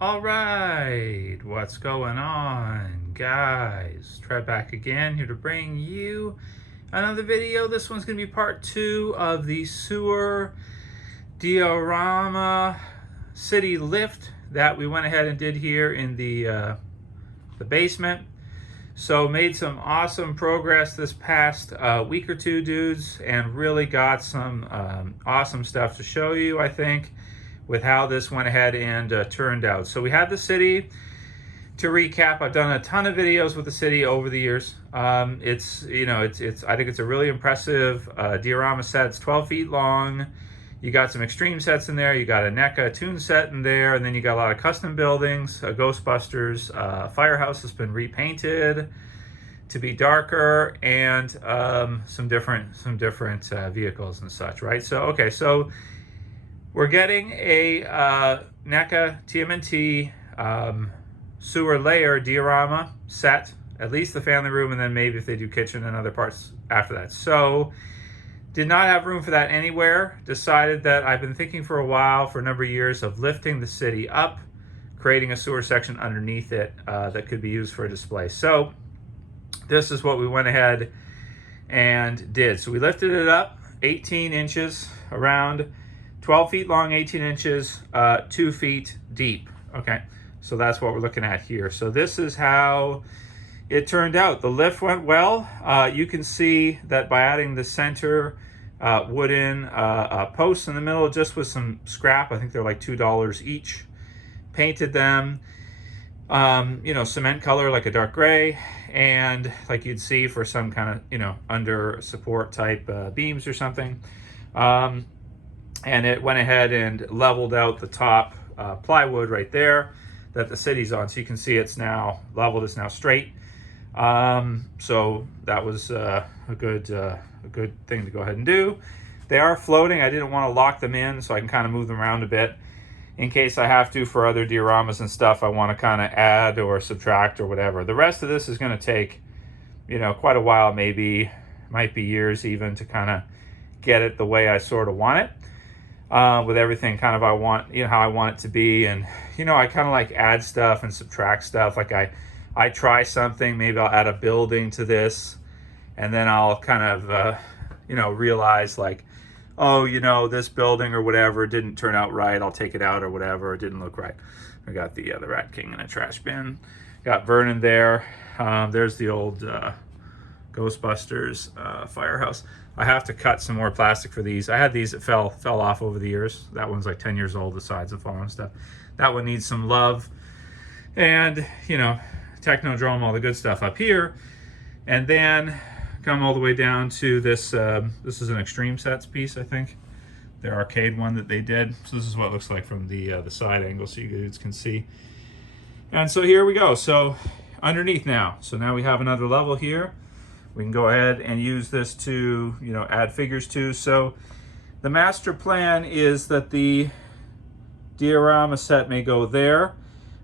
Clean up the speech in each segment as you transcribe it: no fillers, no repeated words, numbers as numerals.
All right, what's going on, guys? Trev back again, here to bring you another video. This one's gonna be part 2 of the sewer diorama city lift that we went ahead and did here in the basement. So made some awesome progress this past week or two, dudes, and really got some awesome stuff to show you, I think, with how this went ahead and turned out. So we had the city. To recap, I've done a ton of videos with the city over the years. I think it's a really impressive diorama set. It's 12 feet long. You got some extreme sets in there. You got a NECA tune set in there, and then you got a lot of custom buildings, Ghostbusters, firehouse has been repainted to be darker, and some different vehicles and such, right? So okay, so we're getting a NECA TMNT sewer layer diorama set, at least the family room, and then maybe if they do kitchen and other parts after that. So did not have room for that anywhere. Decided that I've been thinking for a while, for a number of years, of lifting the city up, creating a sewer section underneath it that could be used for a display. So this is what we went ahead and did. So we lifted it up 18 inches, around 12 feet long, 18 inches, 2 feet deep. Okay, so that's what we're looking at here. So this is how it turned out. The lift went well. You can see that by adding the center wooden posts in the middle, just with some scrap, I think they're like $2 each, painted them, cement color, like a dark gray, and like you'd see for some kind of, under support type beams or something. And it went ahead and leveled out the top plywood right there that the city's on. So you can see it's now leveled, it's now straight. So that was a good thing to go ahead and do. They are floating. I didn't want to lock them in, so I can kind of move them around a bit in case I have to for other dioramas and stuff I want to kind of add or subtract or whatever. The rest of this is going to take, quite a while, maybe, might be years even, to kind of get it the way I sort of want it. With everything kind of how I want it to be. And I kind of like add stuff and subtract stuff. Like I try something, maybe I'll add a building to this, and then I'll kind of realize like, oh, this building or whatever didn't turn out right, I'll take it out or whatever, it didn't look right. I got the Rat King in a trash bin. Got Vernon there. There's the old Ghostbusters firehouse. I have to cut some more plastic for these. I had these that fell off over the years. That one's like 10 years old, the sides have fallen and stuff. That one needs some love. And, Technodrome, all the good stuff up here. And then come all the way down to this. This is an Extreme Sets piece, I think. Their arcade one that they did. So this is what it looks like from the side angle, so you guys can see. And so here we go. So underneath now. So now we have another level here. We can go ahead and use this to, add figures to. So the master plan is that the diorama set may go there.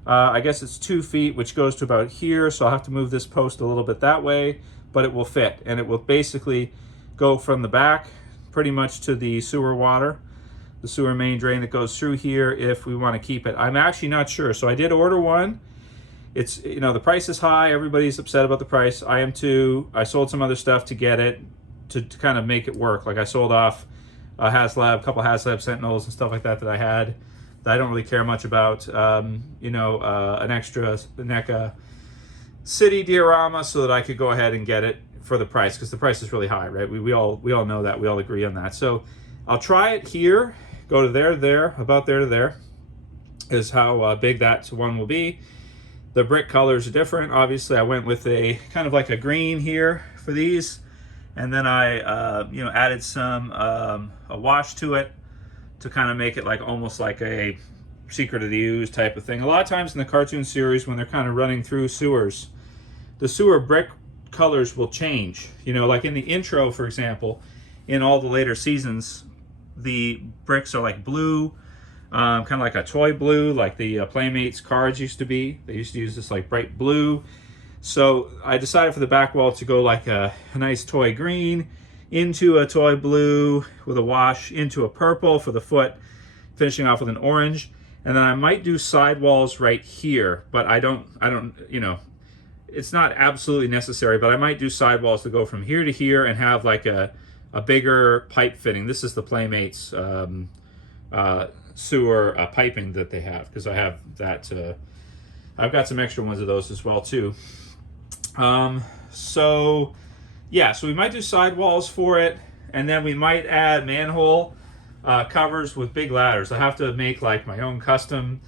I guess it's 2 feet, which goes to about here. So I'll have to move this post a little bit that way, but it will fit. And it will basically go from the back pretty much to the sewer water, the sewer main drain that goes through here if we want to keep it. I'm actually not sure. So I did order one. It's, the price is high. Everybody's upset about the price. I am too. I sold some other stuff to get it, to kind of make it work. Like I sold off a couple HasLab Sentinels and stuff like that I had that I don't really care much about. An extra NECA city diorama so that I could go ahead and get it for the price, because the price is really high, right? We all know that. We all agree on that. So I'll try it here. Go to there, about there to there is how big that one will be. The brick colors are different. Obviously, I went with a kind of like a green here for these, and then I, added some a wash to it to kind of make it like almost like a Secret of the Ooze type of thing. A lot of times in the cartoon series, when they're kind of running through sewers, the sewer brick colors will change. Like in the intro, for example, in all the later seasons, the bricks are like blue. Kind of like a toy blue, like the Playmates cards used to be. They used to use this like bright blue. So I decided for the back wall to go like a nice toy green into a toy blue with a wash, into a purple for the foot, finishing off with an orange. And then I might do sidewalls right here, but I don't, you know, it's not absolutely necessary, but I might do sidewalls to go from here to here and have like a bigger pipe fitting. This is the Playmates sewer piping that they have, because I have that, I've got some extra ones of those as well too. So yeah, so we might do sidewalls for it, and then we might add manhole covers with big ladders. I have to make like my own custom,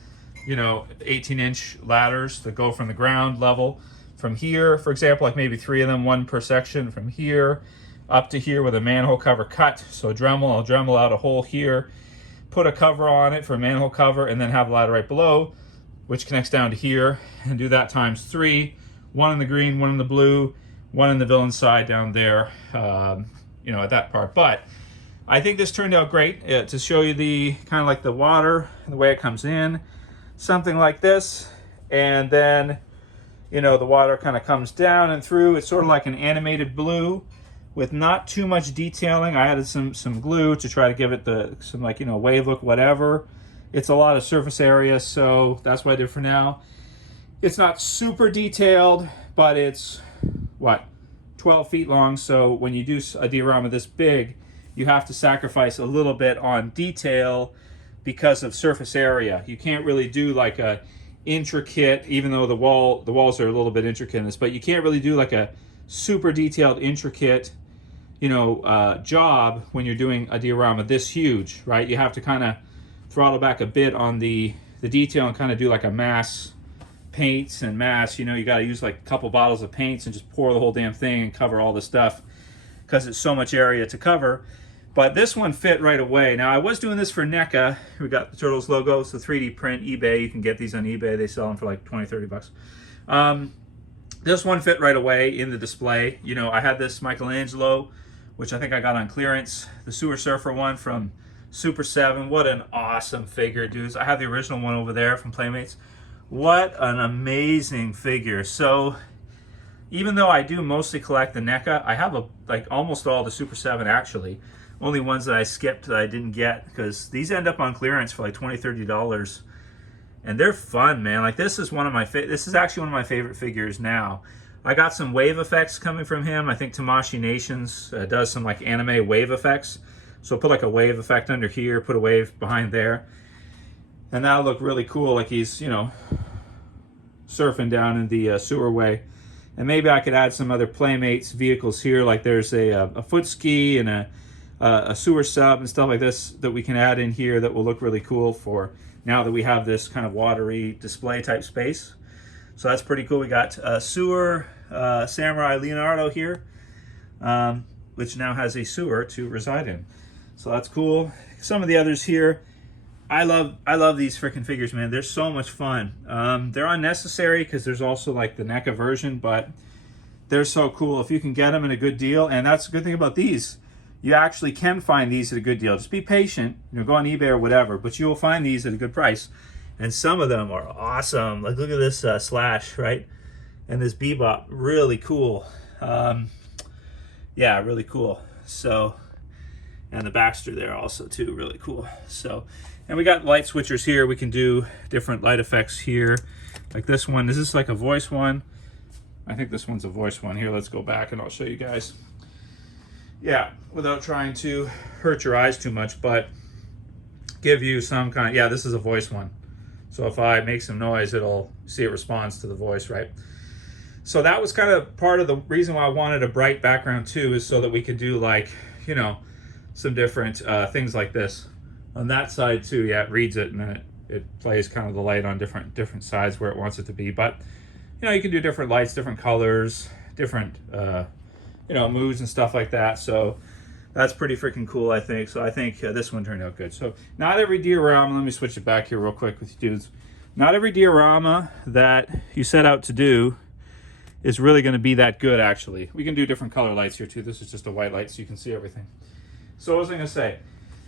you know, 18-inch ladders that go from the ground level from here, for example, like maybe 3 of them, 1 per section, from here up to here with a manhole cover cut. So I'll Dremel out a hole here, put a cover on it for a manhole cover, and then have a ladder right below, which connects down to here, and do that times 3, 1 in the green, 1 in the blue, 1 in the villain side down there, you know, at that part. But I think this turned out great to show you the kind of like the water, the way it comes in, something like this, and then, you know, the water kind of comes down and through. It's sort of like an animated blue with not too much detailing. I added some glue to try to give it some like, you know, wave look, whatever. It's a lot of surface area, so that's what I did for now. It's not super detailed, but it's, what, 12 feet long, so when you do a diorama this big, you have to sacrifice a little bit on detail because of surface area. You can't really do like a intricate, even though the walls are a little bit intricate in this, but you can't really do like a super detailed, intricate, you know, job when you're doing a diorama this huge, right? You have to kind of throttle back a bit on the detail and kind of do like a mass paints and mass, you know, you got to use like a couple bottles of paints and just pour the whole damn thing and cover all the stuff because it's so much area to cover. But this one fit right away. Now I was doing this for NECA. We got the Turtles logo. It's a 3D print, eBay. You can get these on eBay. They sell them for like 20, 30 bucks. This one fit right away in the display. You know, I had this Michelangelo, which I think I got on clearance. The Sewer Surfer one from Super 7. What an awesome figure, dudes. I have the original one over there from Playmates. What an amazing figure. So even though I do mostly collect the NECA, I have like almost all the Super 7 actually. Only ones that I skipped that I didn't get, because these end up on clearance for like $20, $30. And they're fun, man. Like this is one of my this is actually one of my favorite figures now. I got some wave effects coming from him. I think Tamashii Nations does some like anime wave effects. So put like a wave effect under here, put a wave behind there. And that'll look really cool, like he's, you know, surfing down in the sewer way. And maybe I could add some other Playmates vehicles here, like there's a foot ski and a sewer sub and stuff like this that we can add in here that will look really cool for now that we have this kind of watery display type space. So that's pretty cool. We got sewer Samurai Leonardo here, which now has a sewer to reside in. So that's cool. Some of the others here, I love these freaking figures, man. They're so much fun. They're unnecessary because there's also like the NECA version, but they're so cool if you can get them in a good deal. And that's a good thing about these. You actually can find these at a good deal. Just be patient, you know, go on eBay or whatever, but you will find these at a good price. And some of them are awesome. Like look at this Slash, right? And this Bebop, really cool. Yeah, really cool. So, and the Baxter there also too, really cool. So, and we got light switchers here. We can do different light effects here. Like this one, is this like a voice one? I think this one's a voice one. Here, let's go back and I'll show you guys. Yeah, without trying to hurt your eyes too much, but give you some kind, yeah, this is a voice one. So if I make some noise, it'll see it responds to the voice, right? So that was kind of part of the reason why I wanted a bright background too, is so that we could do like, you know, some different things like this. On that side too, yeah, it reads it and then it plays kind of the light on different sides where it wants it to be. But, you know, you can do different lights, different colors, different, you know, moods and stuff like that. So that's pretty freaking cool, I think. So I think this one turned out good. So not every diorama, let me switch it back here real quick with you dudes. Not every diorama that you set out to do is really going to be that good, actually. We can do different color lights here too. This is just a white light so you can see everything. So what was I going to say?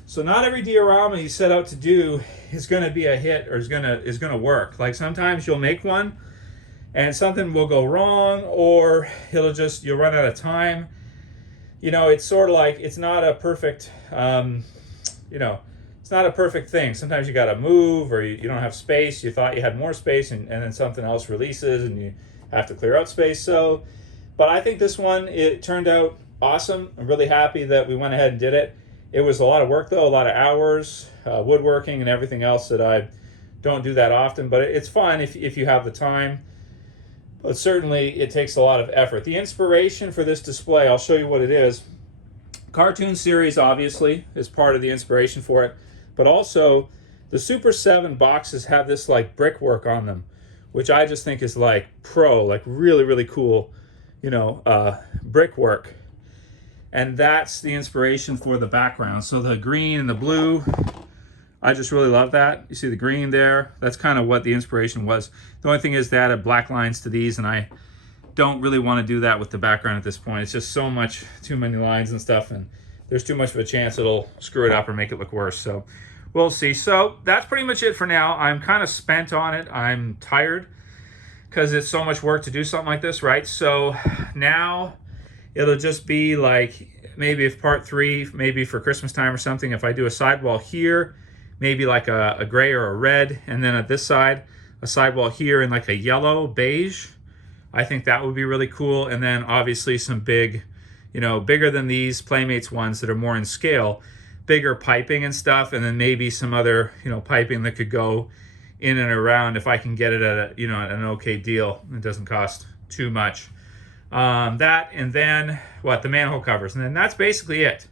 So not every diorama you set out to do is going to be a hit or is going to work. Like sometimes you'll make one and something will go wrong, or you'll run out of time. You know, it's sort of like, it's not a perfect, you know, it's not a perfect thing. Sometimes you got to move, or you don't have space. You thought you had more space, and then something else releases and you have to clear out space. So, but I think this one, it turned out awesome. I'm really happy that we went ahead and did it. It was a lot of work though, a lot of hours, woodworking and everything else that I don't do that often, but it's fun if you have the time. But certainly it takes a lot of effort. The inspiration for this display, I'll show you what it is. Cartoon series obviously is part of the inspiration for it, but also the Super 7 boxes have this like brickwork on them, which I just think is like like really, really cool, you know, brickwork. And that's the inspiration for the background. So the green and the blue, I just really love that. You see the green there? That's kind of what the inspiration was. The only thing is they added black lines to these, and I don't really want to do that with the background at this point. It's just so much, too many lines and stuff, and there's too much of a chance it'll screw it up or make it look worse. So we'll see. So that's pretty much it for now. I'm kind of spent on it. I'm tired because it's so much work to do something like this, right? So now it'll just be like, maybe if part 3, maybe for Christmas time or something, if I do a sidewall here, maybe like a gray or a red, and then at this side, a sidewall here in like a yellow beige. I think that would be really cool. And then obviously some big, you know, bigger than these Playmates ones that are more in scale, bigger piping and stuff, and then maybe some other, you know, piping that could go in and around if I can get it at a, you know, at an okay deal. It doesn't cost too much. That, and then what, the manhole covers, and then that's basically it.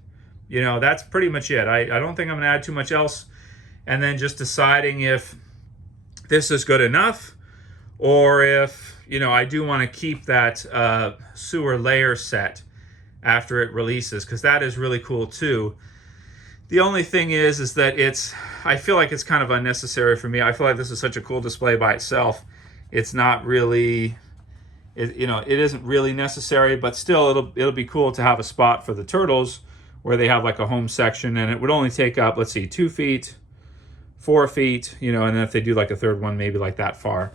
You know, that's pretty much it. I don't think I'm gonna add too much else. And then just deciding if this is good enough, or if, you know, I do want to keep that sewer layer set after it releases, because that is really cool too. The only thing is that I feel like it's kind of unnecessary for me. I feel like this is such a cool display by itself. It's not really, you know, it isn't really necessary, but still it'll be cool to have a spot for the turtles where they have like a home section, and it would only take up, let's see, 2 feet, 4 feet, you know, and then if they do like a third one, maybe like that far.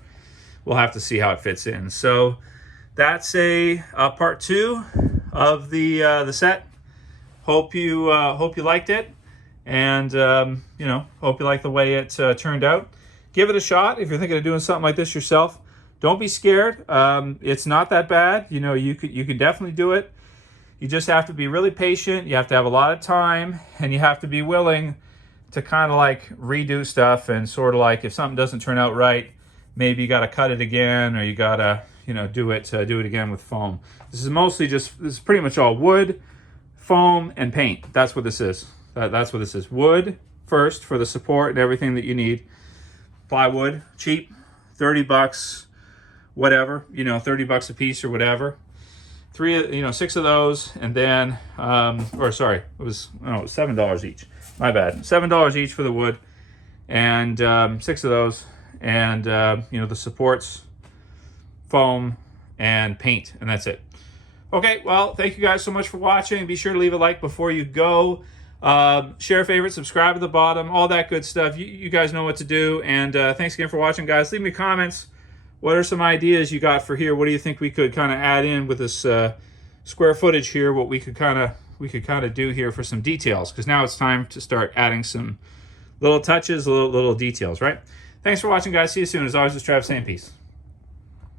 We'll have to see how it fits in. So that's a part 2 of the set. Hope you liked it, and you know, hope you like the way it turned out. Give it a shot if you're thinking of doing something like this yourself. Don't be scared. It's not that bad. You know, you could definitely do it. You just have to be really patient. You have to have a lot of time, and you have to be willing to kind of like redo stuff, and sort of like if something doesn't turn out right, maybe you got to cut it again, or you got to, you know, do it again with foam. This is pretty much all wood, foam, and paint. That's what this is. That's what this is. Wood first for the support and everything that you need. Plywood, cheap, 30 bucks, whatever, you know, 30 bucks a piece or whatever. 6 of those, and then, or sorry, it was $7 each. My bad. $7 each for the wood, and 6 of those, and you know, the supports, foam, and paint, and that's it. Okay, well, thank you guys so much for watching. Be sure to leave a like before you go. Share, favorite, subscribe at the bottom, all that good stuff. You guys know what to do, and thanks again for watching, guys. Leave me comments. What are some ideas you got for here? What do you think we could kind of add in with this square footage here? What we could kind of do here for some details, because now it's time to start adding some little touches, little details, right? Thanks for watching, guys. See you soon. As always, it's Trev saying peace.